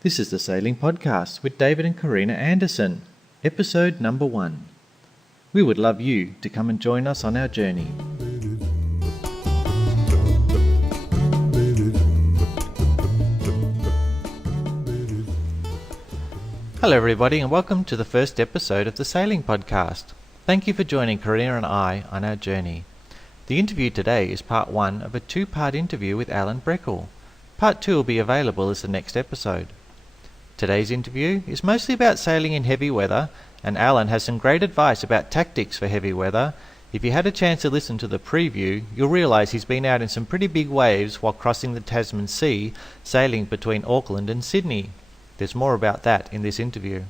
This is the Sailing Podcast with David and Karina Anderson, episode number 1. We would love you to come and join us on our journey. Hello everybody and welcome to the first episode of the Sailing Podcast. Thank you for joining Karina and I on our journey. The interview today is part 1 of a 2-part interview with Allan Breckall. Part 2 will be available as the next episode. Today's interview is mostly about sailing in heavy weather, and Allan has some great advice about tactics for heavy weather. If you had a chance to listen to the preview, you'll realise he's been out in some pretty big waves while crossing the Tasman Sea, sailing between Auckland and Sydney. There's more about that in this interview.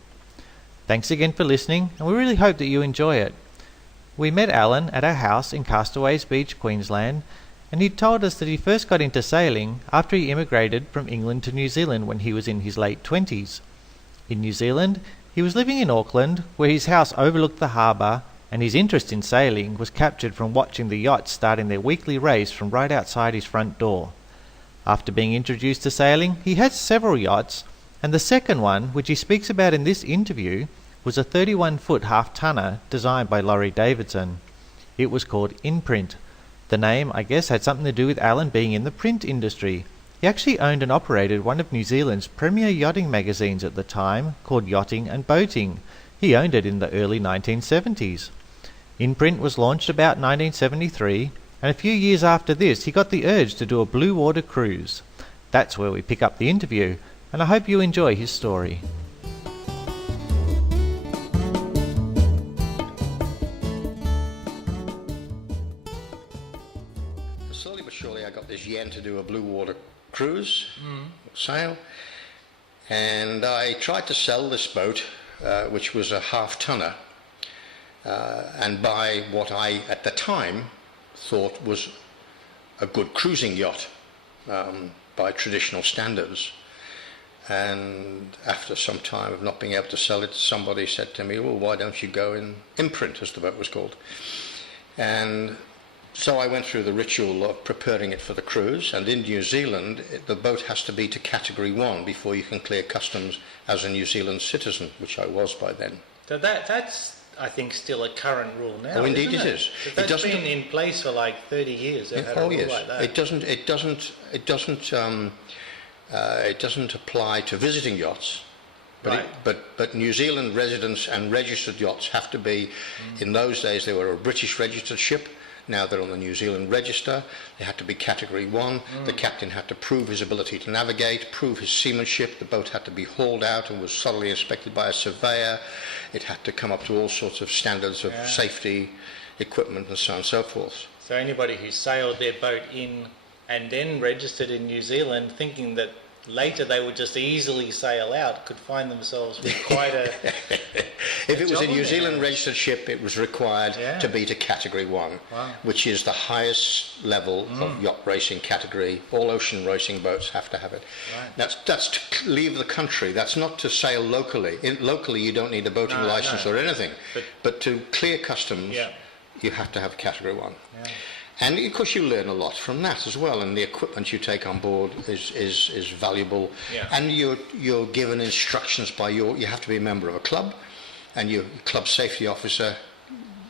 Thanks again for listening, and we really hope that you enjoy it. We met Allan at our house in Castaways Beach, Queensland, and he told us that he first got into sailing after he immigrated from England to New Zealand when he was in his late 20s. In New Zealand, he was living in Auckland, where his house overlooked the harbour, and his interest in sailing was captured from watching the yachts starting their weekly race from right outside his front door. After being introduced to sailing, he had several yachts, and the second one, which he speaks about in this interview, was a 31-foot half-tonner designed by Laurie Davidson. It was called Imprint. The name, I guess, had something to do with Allan being in the print industry. He actually owned and operated one of New Zealand's premier yachting magazines at the time, called Yachting and Boating. He owned it in the early 1970s. Imprint was launched about 1973, and a few years after this he got the urge to do a blue water cruise. That's where we pick up the interview, and I hope you enjoy his story. Slowly but surely I got this yen to do a blue water cruise, sail, and I tried to sell this boat, which was a half-tonner, and buy what I, at the time, thought was a good cruising yacht by traditional standards. And after some time of not being able to sell it, somebody said to me, well, why don't you go in Imprint, as the boat was called? And so I went through the ritual of preparing it for the cruise, and in New Zealand the boat has to be to Category 1 before you can clear customs as a New Zealand citizen, which I was by then. So that's, I think, still a current rule now. Oh, indeed isn't it is. But that's been in place for like 30 years. They've had a rule like that. It doesn't apply to visiting yachts, but Right. but New Zealand residents and registered yachts have to be. In those days they were a British registered ship. Now they're on the New Zealand register. They had to be Category 1. The captain had to prove his ability to navigate, prove his seamanship. The boat had to be hauled out and was thoroughly inspected by a surveyor. It had to come up to all sorts of standards of safety, equipment, and so on and so forth. So anybody who sailed their boat in and then registered in New Zealand, thinking that later they would just easily sail out, could find themselves with quite a... If it was a New Zealand registered ship, it was required to be to Category 1, which is the highest level of yacht racing category. All ocean racing boats have to have it. Right. That's to leave the country. That's not to sail locally. Locally, you don't need a boating license or anything. But to clear customs, you have to have Category 1. Yeah. And of course you learn a lot from that as well, and the equipment you take on board is valuable. Yeah. And you're given instructions by you have to be a member of a club, and your club safety officer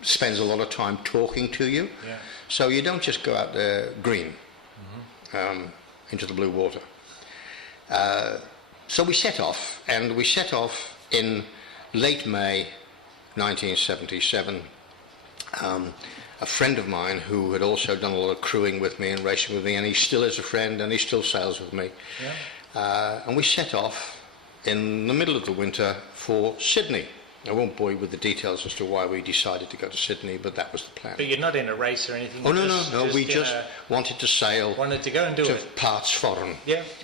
spends a lot of time talking to you. Yeah. So you don't just go out there green into the blue water. So we set off in late May 1977. A friend of mine who had also done a lot of crewing with me and racing with me, and he still is a friend and he still sails with me. Yeah. And we set off in the middle of the winter for Sydney. I won't bore you with the details as to why we decided to go to Sydney, but that was the plan. But you're not in a race or anything? Oh, no. We just wanted to sail. Wanted to go and do to it. parts foreign,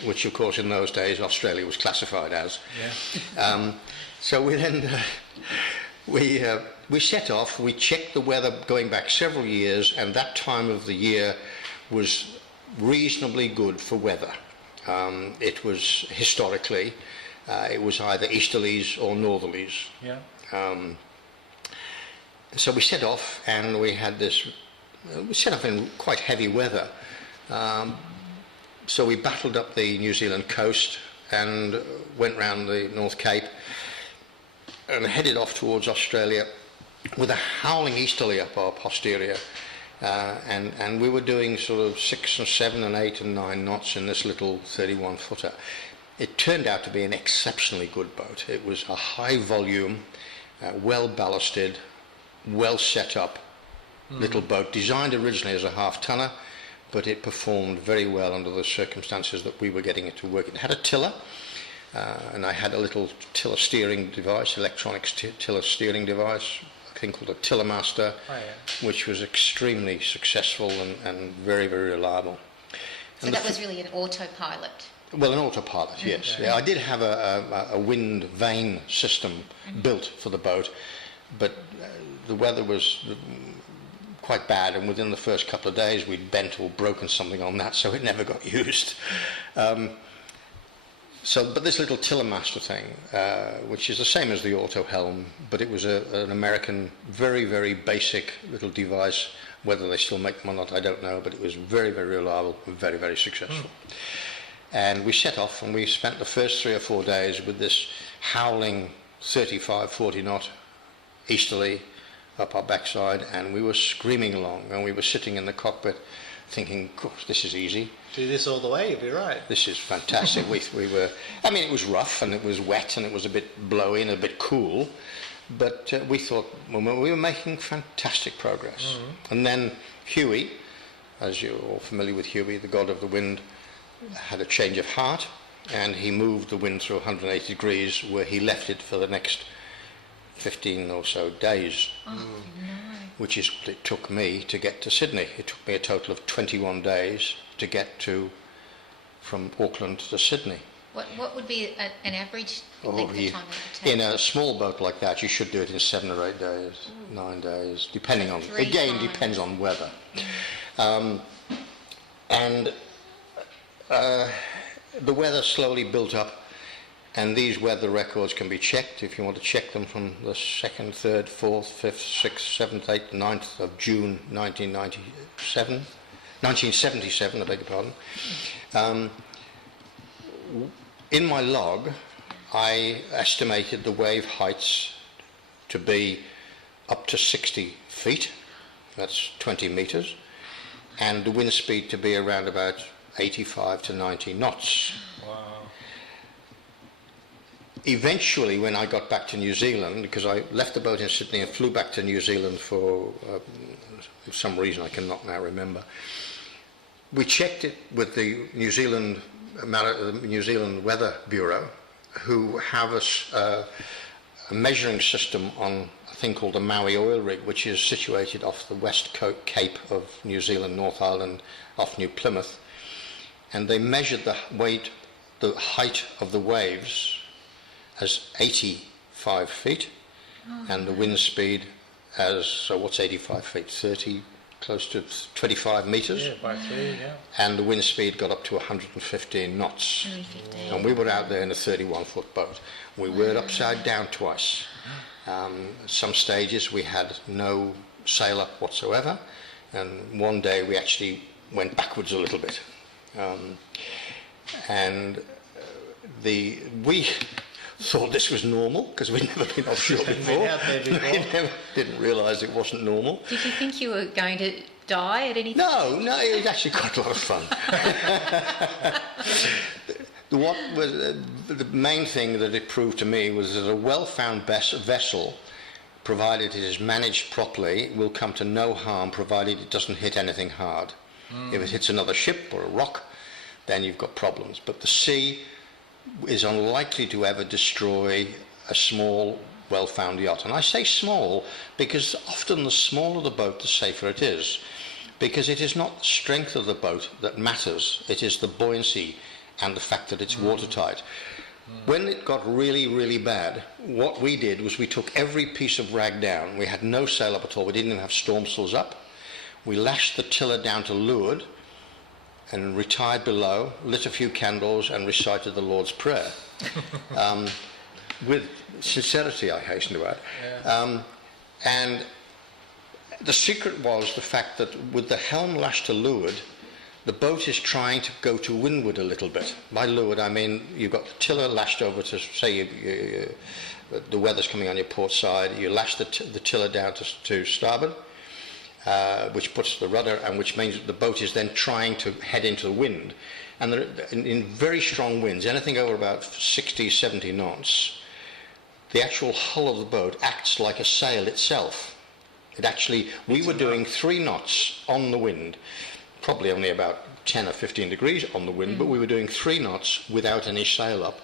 which of course in those days Australia was classified as. Yeah. So we then... We set off, we checked the weather going back several years, and that time of the year was reasonably good for weather. It was, historically, it was either easterlies or northerlies. Yeah. So we set off, and we set off in quite heavy weather. So we battled up the New Zealand coast, and went round the North Cape and headed off towards Australia with a howling easterly up our posterior. And we were doing sort of 6 and 7 and 8 and 9 knots in this little 31-footer. It turned out to be an exceptionally good boat. It was a high volume, well ballasted, well set up little boat, designed originally as a half-tonner, but it performed very well under the circumstances that we were getting it to work. It had a tiller, and I had a little tiller steering device, electronic tiller steering device, a thing called a tiller master, which was extremely successful and very, very reliable. So that was really an autopilot? Well, an autopilot, yes. Yeah, I did have a wind vane system built for the boat, but the weather was quite bad, and within the first couple of days we'd bent or broken something on that, so it never got used. But this little tiller master thing, which is the same as the auto helm, but it was an American, very, very basic little device. Whether they still make them or not, I don't know, but it was very, very reliable and very, very successful. And we set off, and we spent the first 3 or 4 days with this howling 35, 40 knot easterly up our backside, and we were screaming along, and we were sitting in the cockpit thinking, gosh, this is easy. Do this all the way, you'll be right. This is fantastic. we were, I mean, it was rough, and it was wet, and it was a bit blowy and a bit cool, but we thought, well, we were making fantastic progress. And then Huey, as you're all familiar with Huey, the god of the wind, had a change of heart, and he moved the wind through 180 degrees, where he left it for the next 15 or so days, which is what it took me to get to Sydney. It took me a total of 21 days to get from Auckland to Sydney. What would be an average length of time it would take? In a small boat like that, you should do it in 7 or 8 days, 9 days, depending on, again, depends on weather. The weather slowly built up, and these weather records can be checked if you want to check them from the 2nd, 3rd, 4th, 5th, 6th, 7th, 8th, 9th of June 1977, I beg your pardon. In my log, I estimated the wave heights to be up to 60 feet, that's 20 metres, and the wind speed to be around about 85 to 90 knots. Wow. Eventually, when I got back to New Zealand, because I left the boat in Sydney and flew back to New Zealand for some reason I cannot now remember, we checked it with the New Zealand Weather Bureau, who have a measuring system on a thing called the Maui oil rig, which is situated off the west cape of New Zealand, North Island, off New Plymouth. And they measured the height of the waves as 85 feet, and the wind speed as, so what's 85 feet? 30, close to 25 metres. Yeah, by 3, yeah. And the wind speed got up to 115 knots. 115. And we were out there in a 31-foot boat. We were upside down twice. Some stages we had no sail up whatsoever, and one day we actually went backwards a little bit. We thought this was normal because we'd never been offshore before. Been out there before. Didn't realise it wasn't normal. Did you think you were going to die at any No, it was actually quite a lot of fun. What was the main thing that it proved to me was that a well-found vessel, provided it is managed properly, will come to no harm provided it doesn't hit anything hard. If it hits another ship or a rock, then you've got problems. But the sea is unlikely to ever destroy a small, well-found yacht. And I say small because often the smaller the boat, the safer it is. Because it is not the strength of the boat that matters, it is the buoyancy and the fact that it's watertight. When it got really, really bad, what we did was we took every piece of rag down. We had no sail up at all. We didn't even have storm sails up. We lashed the tiller down to leeward and retired below, lit a few candles and recited the Lord's Prayer. With sincerity, I hasten to add. Yeah. And the secret was the fact that with the helm lashed to leeward, the boat is trying to go to windward a little bit. By leeward, I mean you've got the tiller lashed over to, say, the weather's coming on your port side, you lash the tiller down to starboard, which puts the rudder, and which means that the boat is then trying to head into the wind. And in very strong winds, anything over about 60, 70 knots, the actual hull of the boat acts like a sail itself. It actually, we were doing 3 knots on the wind, probably only about 10 or 15 degrees on the wind, but we were doing 3 knots without any sail up.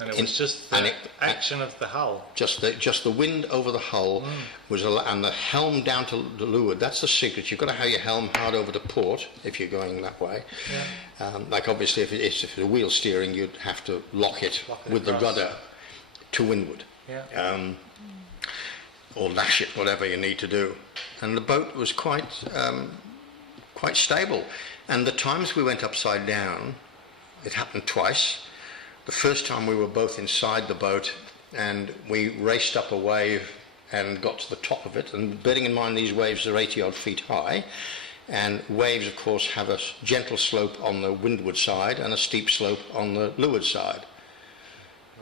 And it was just the action of the hull. Just the wind over the hull and the helm down to the leeward. That's the secret. You've got to have your helm hard over to port if you're going that way. Yeah. Like obviously if it's wheel steering, you'd have to lock it with the rudder to windward. Yeah. Or lash it, whatever you need to do. And the boat was quite stable. And the times we went upside down, it happened twice. The first time we were both inside the boat and we raced up a wave and got to the top of it, and bearing in mind these waves are 80 odd feet high, and waves of course have a gentle slope on the windward side and a steep slope on the leeward side.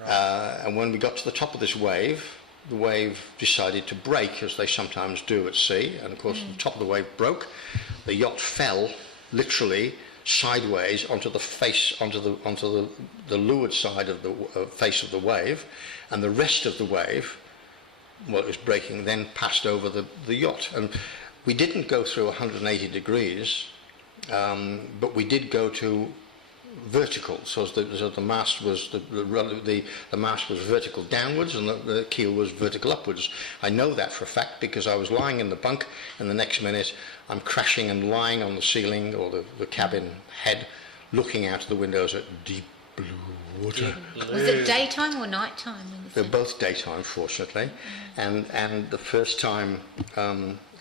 Right. And when we got to the top of this wave, the wave decided to break, as they sometimes do at sea, and of course the top of the wave broke. The yacht fell literally sideways onto the leeward side of the face of the wave, and the rest of the wave, while it was breaking, then passed over the yacht. And we didn't go through 180 degrees, but we did go to vertical, so the mast was the mast was vertical downwards and the keel was vertical upwards. I know that for a fact because I was lying in the bunk, and the next minute I'm crashing and lying on the ceiling or the cabin head, looking out of the windows at deep blue water. Was it daytime or nighttime? They're both daytime, fortunately. And the first time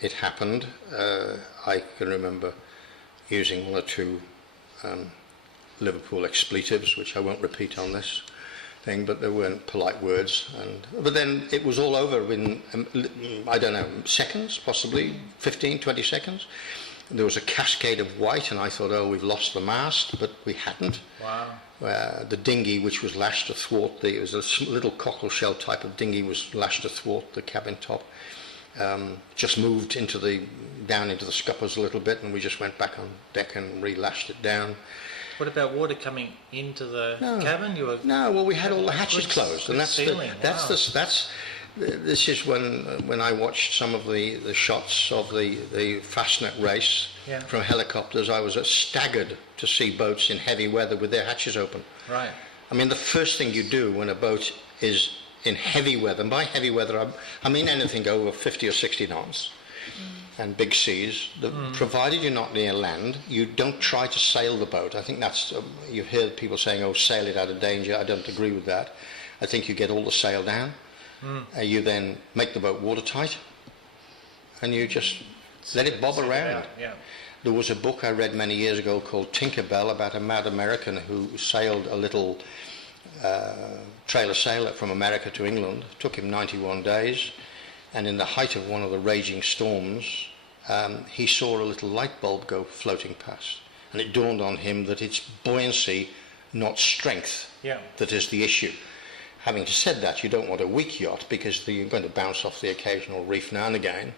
it happened, I can remember using 1 or 2 Liverpool expletives, which I won't repeat on this thing, but they weren't polite words. But then it was all over in, I don't know, seconds, possibly 15, 20 seconds. There was a cascade of white, and I thought, oh, we've lost the mast, but we hadn't. Wow. The dinghy, which was lashed athwart, it was a little cockle shell type of dinghy, was lashed athwart the cabin top. Just moved down into the scuppers a little bit, and we just went back on deck and relashed it down. What about water coming into the cabin? Well, we had all the hatches closed, and this is when I watched some of the shots of the Fastnet race from helicopters. I was staggered to see boats in heavy weather with their hatches open. Right. I mean, the first thing you do when a boat is in heavy weather, and by heavy weather I mean anything over 50 or 60 knots. And big seas, provided you're not near land, you don't try to sail the boat. I think that's, you've heard people saying, oh, sail it out of danger. I don't agree with that. I think you get all the sail down, you then make the boat watertight, and you just let it bob around. There was a book I read many years ago called Tinkerbell about a mad American who sailed a little trailer sailor from America to England. It took him 91 days. And in the height of one of the raging storms, he saw a little light bulb go floating past. And it dawned on him that it's buoyancy, not strength, that is the issue. Having said that, you don't want a weak yacht because you're going to bounce off the occasional reef now and again.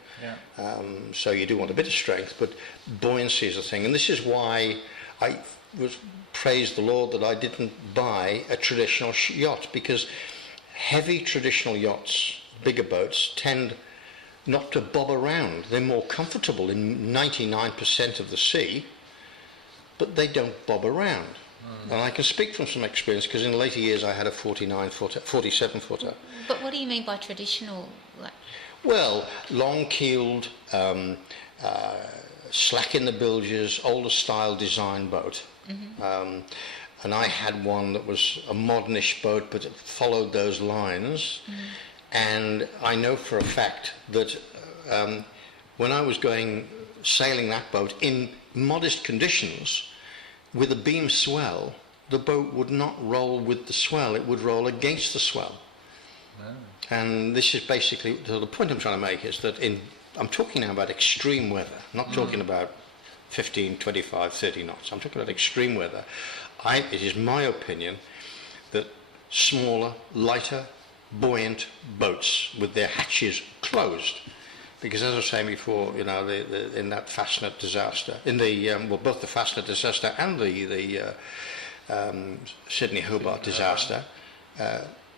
So you do want a bit of strength, but buoyancy is a thing. And this is why I praised the Lord that I didn't buy a traditional yacht, because heavy traditional yachts, bigger boats, tend not to bob around. They're more comfortable in 99% of the sea, but they don't bob around. And I can speak from some experience because in later years I had a 47-footer. But what do you mean by traditional? Well, long-keeled, slack in the bilges, older style design boat. And I had one that was a modernish boat, but it followed those lines. And I know for a fact that when I was sailing that boat in modest conditions, with a beam swell, the boat would not roll with the swell, it would roll against the swell. And this is basically, so the point I'm trying to make is that I'm talking now about extreme weather, not talking about 15, 25, 30 knots. I'm talking about extreme weather. It is my opinion that smaller, lighter, buoyant boats with their hatches closed, because as I was saying before, you know, in that Fastnet disaster, in the both the Fastnet disaster and the Sydney Hobart disaster,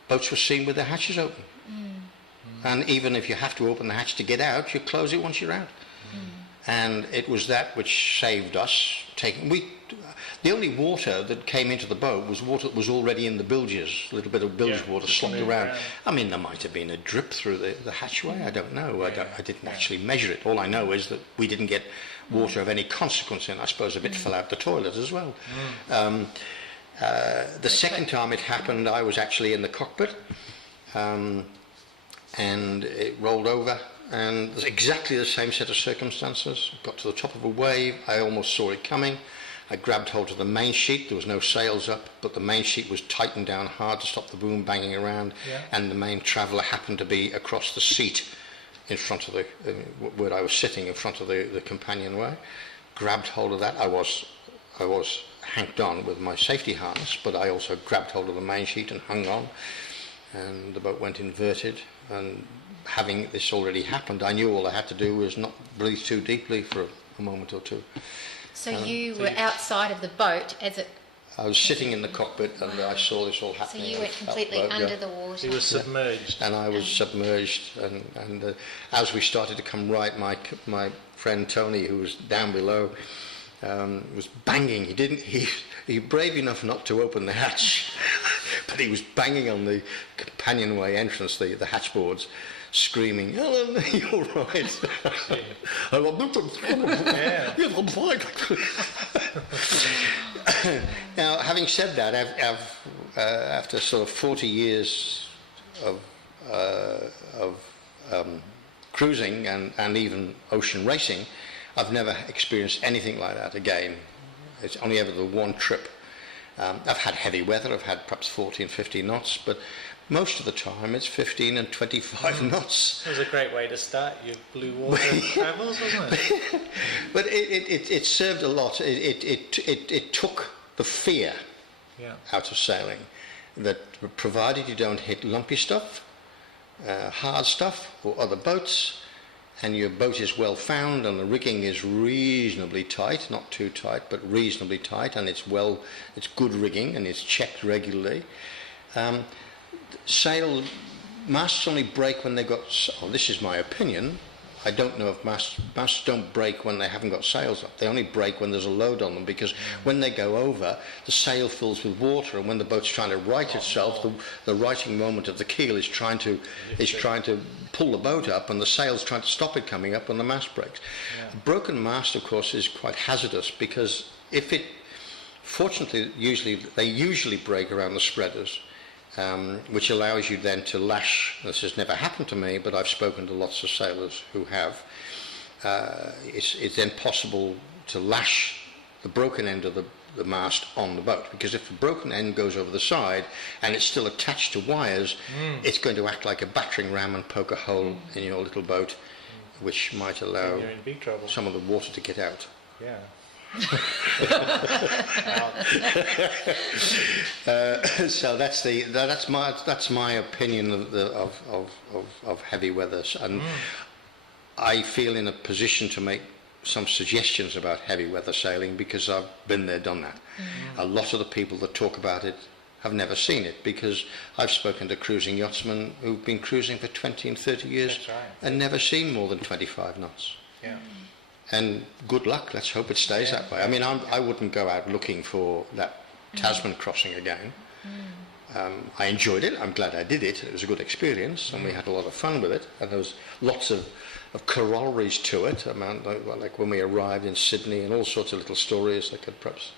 boats were seen with their hatches open. And even if you have to open the hatch to get out, you close it once you're out. And it was that which saved us. The only water that came into the boat was water that was already in the bilges, a little bit of bilge water slopped around. I mean, there might have been a drip through the hatchway, I don't know. I didn't actually measure it. All I know is that we didn't get water of any consequence in. I suppose a bit fell out the toilet as well. The second time it happened, I was actually in the cockpit, and it rolled over, and it was exactly the same set of circumstances. Got to the top of a wave, I almost saw it coming. I grabbed hold of the main sheet. There was no sails up, but the main sheet was tightened down hard to stop the boom banging around, and the main traveller happened to be across the seat in front of where I was sitting, in front of the companionway. Grabbed hold of that. I was hanked on with my safety harness, but I also grabbed hold of the main sheet and hung on, and the boat went inverted. And having this already happened, I knew all I had to do was not breathe too deeply for a moment or two. So you were outside of the boat as it... I was sitting in the cockpit, and I saw this all So happening. you went completely under the water. You were submerged. And I was submerged, and as we started to come right, my friend Tony, who was down below, was banging. He was brave enough not to open the hatch, but he was banging on the companionway entrance, the hatchboards, screaming, "Alan, you're right." Now, having said that, after sort of 40 years of cruising and even ocean racing, I've never experienced anything like that again. It's only ever the one trip. I've had heavy weather, I've had perhaps 14, 15 knots, but most of the time it's 15 and 25 knots. It was a great way to start your blue water travels, wasn't it? But it served a lot. It took the fear out of sailing, that provided you don't hit lumpy stuff, hard stuff, or other boats, and your boat is well found and the rigging is reasonably tight, not too tight, but reasonably tight, and it's good rigging and it's checked regularly. Masts only break when they've got, this is my opinion, I don't know if masts don't break when they haven't got sails up. They only break when there's a load on them, because when they go over, the sail fills with water, and when the boat's trying to right itself, the righting moment of the keel is trying to pull the boat up, and the sail's trying to stop it coming up, and the mast breaks. A broken mast, of course, is quite hazardous, because fortunately, they usually break around the spreaders. Which allows you then to lash. This has never happened to me, but I've spoken to lots of sailors who have. It's then possible to lash the broken end of the mast on the boat, because if the broken end goes over the side and it's still attached to wires, it's going to act like a battering ram and poke a hole in your little boat, which might allow some of the water to get out. Yeah. So that's my opinion of heavy weather, and I feel in a position to make some suggestions about heavy weather sailing, because I've been there, done that. A lot of the people that talk about it have never seen it, because I've spoken to cruising yachtsmen who've been cruising for 20 and 30 years and never seen more than 25 knots. Yeah. And good luck, let's hope it stays that way. I mean, I wouldn't go out looking for that Tasman crossing again. I enjoyed it, I'm glad I did it, it was a good experience, and we had a lot of fun with it, and there was lots of corollaries to it, like when we arrived in Sydney, and all sorts of little stories I could perhaps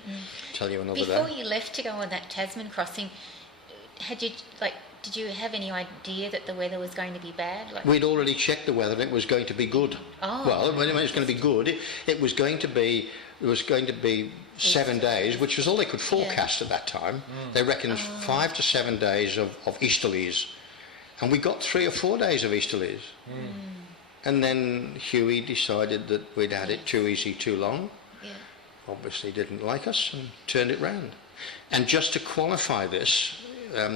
tell you another day. Before you left to go on that Tasman crossing, did you have any idea that the weather was going to be bad? We'd already checked the weather, and it was going to be good. Oh. Well, when it was going to be good, it was going to be 7 days, which was all they could forecast at that time. They reckoned 5 to 7 days of easterlies, and we got 3 or 4 days of easterlies. And then Huey decided that we'd had it too easy too long. Yeah. obviously didn't like us and turned it round. And just to qualify this,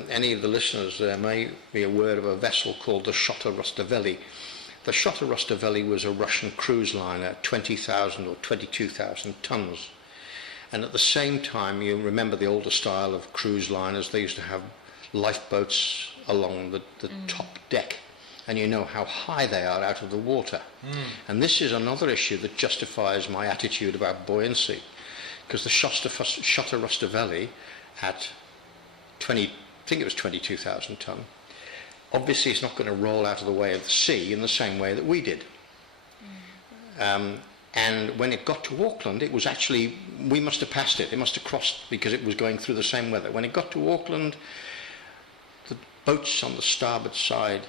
any of the listeners there may be aware of a vessel called the Shota Rustaveli. The Shota Rustaveli was a Russian cruise liner, 20,000 or 22,000 tons. And at the same time, you remember the older style of cruise liners, they used to have lifeboats along the top deck. And you know how high they are out of the water. And this is another issue that justifies my attitude about buoyancy. Because the Shota Rustaveli at 22,000 ton, obviously it's not going to roll out of the way of the sea in the same way that we did. And when it got to Auckland, it was actually, we must have passed it. It must have crossed because it was going through the same weather. When it got to Auckland, the boats on the starboard side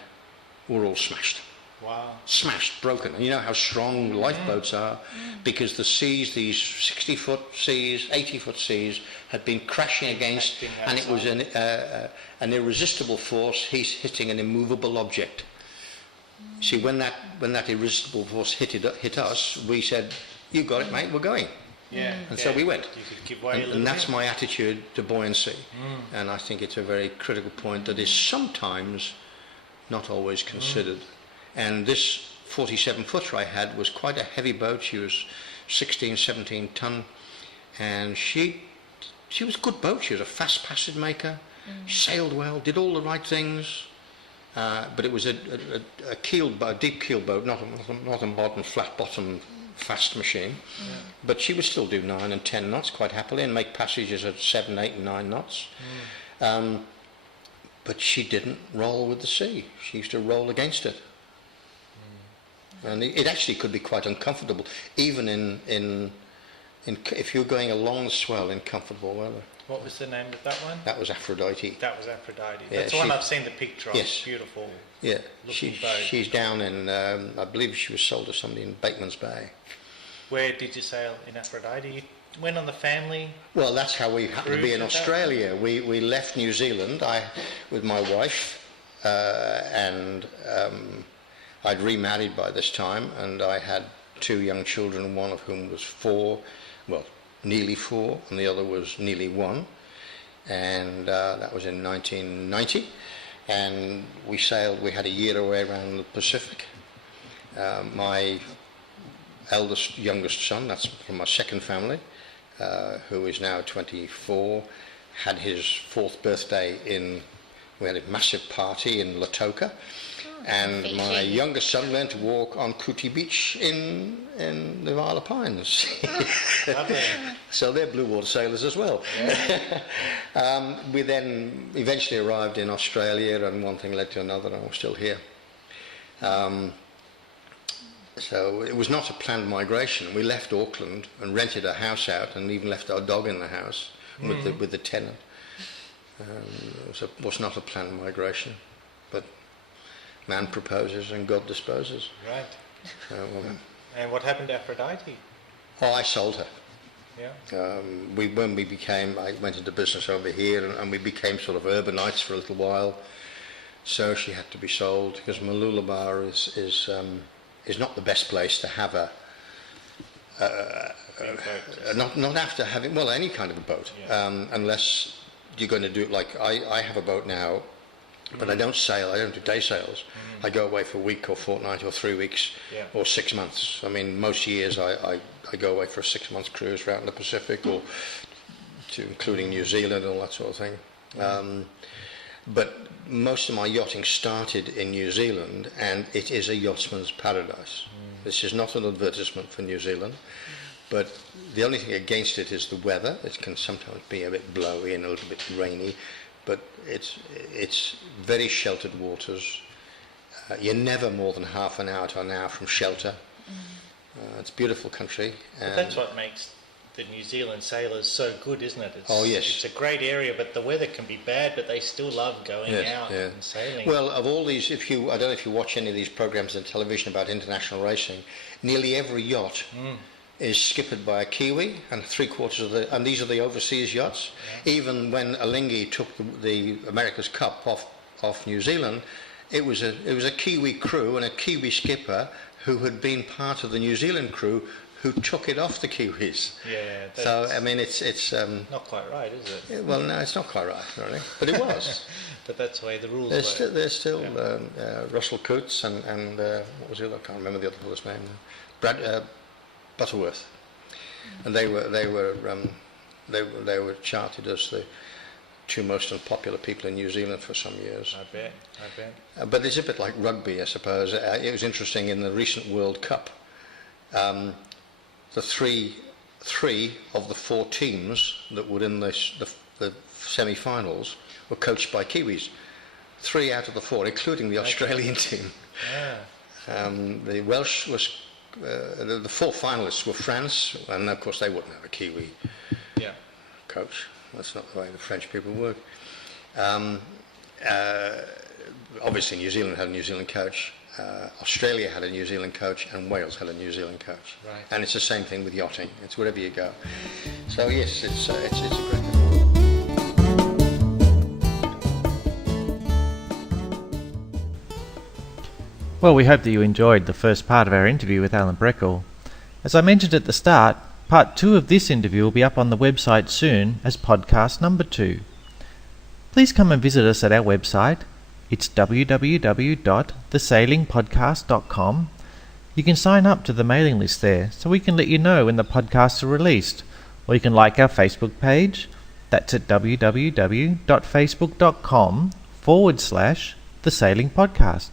were all smashed. Wow. Smashed, broken. And you know how strong lifeboats are, because the seas, these 60-foot seas, 80-foot seas, had been crashing against, and it was an irresistible force hitting an immovable object. See, when that irresistible force hit us, we said, "You got it, mate. We're going." Yeah. And so we went. You could give way a little and that's bit. my attitude to buoyancy. And I think it's a very critical point that is sometimes not always considered. And this 47-footer I had was quite a heavy boat. She was 16, 17 ton, and she was a good boat. She was a fast passage maker. Sailed well, did all the right things. But it was a deep keel boat, not a modern flat bottom fast machine. But she would still do 9 and 10 knots quite happily and make passages at 7, 8 and 9 knots. But she didn't roll with the sea. She used to roll against it. And it actually could be quite uncomfortable, even if you're going along the swell in comfortable weather. What was the name of that one? That was Aphrodite. That was Aphrodite. Yeah, That's the one I've seen the picture of. Yes. Beautiful. Yeah, looking boat. she's down in, I believe she was sold to somebody in Bateman's Bay. Where did you sail in Aphrodite? You went on the family? Well, that's how we happened to be in Cruise with that? Australia. We left New Zealand with my wife, and I'd remarried by this time, and I had 2 young children, one of whom was 4, well, nearly 4, and the other was nearly 1. And that was in 1990. And we sailed, we had a year away around the Pacific. My youngest son, that's from my second family, who is now 24, had his 4th birthday we had a massive party in Lautoka. And my youngest son learned to walk on Kuti Beach in the Isle of Pines. Lovely. So they're blue water sailors as well. Yeah. We then eventually arrived in Australia, and one thing led to another, and we're still here. So it was not a planned migration. We left Auckland and rented a house out, and even left our dog in the house with the tenant. It was not a planned migration, but man proposes and God disposes. Right. So, And what happened to Aphrodite? I sold her. Yeah. I went into business over here, and we became sort of urbanites for a little while. So she had to be sold, because Mooloolaba is not the best place to have not after having, well, any kind of a boat, unless you're going to do it like I have a boat now, but I don't sail. I don't do day sails. I go away for a week or fortnight or 3 weeks or 6 months. I mean, most years I go away for a 6-month cruise around the Pacific, or including New Zealand and all that sort of thing. But most of my yachting started in New Zealand, and it is a yachtsman's paradise. This is not an advertisement for New Zealand, but the only thing against it is the weather. It can sometimes be a bit blowy and a little bit rainy, but it's very sheltered waters. You're never more than half an hour to an hour from shelter. It's a beautiful country. But that's what makes the New Zealand sailors so good, isn't it? Oh, yes. It's a great area, but the weather can be bad, but they still love going out and sailing. Well, of all these, I don't know if you watch any of these programs on television about international racing, nearly every yacht is skippered by a Kiwi, and 3/4 and these are the overseas yachts. Yeah. Even when Alinghi took the America's Cup off New Zealand, it was a Kiwi crew and a Kiwi skipper who had been part of the New Zealand crew, who took it off the Kiwis. Yeah. So that's I mean, it's not quite right, is it? well, no, it's not quite right, really, but it was. But that's the way the rules There's still Yeah. Russell Coates and what was the other? I can't remember the other fellow's name. Brad Butterworth, and they were charted as the two most unpopular people in New Zealand for some years. I bet. But it's a bit like rugby, I suppose. It was interesting in the recent World Cup. The three of the four teams that were in the semi-finals were coached by Kiwis. 3 out of the 4, including the Australian team. Yeah. The Welsh was the 4 finalists were France, and of course they wouldn't have a Kiwi coach. That's not the way the French people work. Obviously, New Zealand had a New Zealand coach. Australia had a New Zealand coach, and Wales had a New Zealand coach. Right. And it's the same thing with yachting. It's wherever you go. So yes, it's a great thing. Well, we hope that you enjoyed the first part of our interview with Allan Breckall. As I mentioned at the start, part 2 of this interview will be up on the website soon as podcast number 2. Please come and visit us at our website. It's www.thesailingpodcast.com. You can sign up to the mailing list there so we can let you know when the podcasts are released, or you can like our Facebook page. That's at www.facebook.com/thesailingpodcast.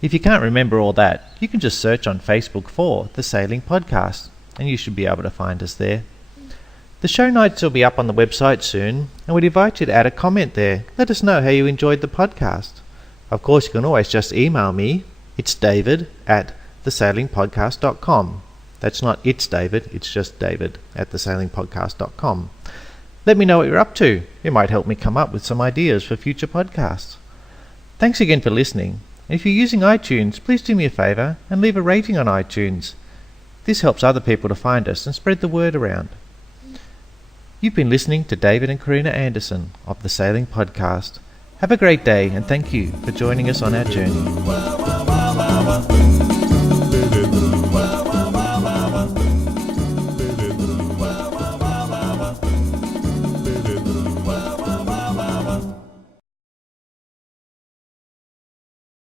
If you can't remember all that, you can just search on Facebook for The Sailing Podcast, and you should be able to find us there. The show notes will be up on the website soon, and we'd invite you to add a comment there. Let us know how you enjoyed the podcast. Of course, you can always just email me. It's david@thesailingpodcast.com. That's not it's David, it's just David at thesailingpodcast.com. Let me know what you're up to. It might help me come up with some ideas for future podcasts. Thanks again for listening. And if you're using iTunes, please do me a favour and leave a rating on iTunes. This helps other people to find us and spread the word around. You've been listening to David and Karina Anderson of the Sailing Podcast. Have a great day and thank you for joining us on our journey.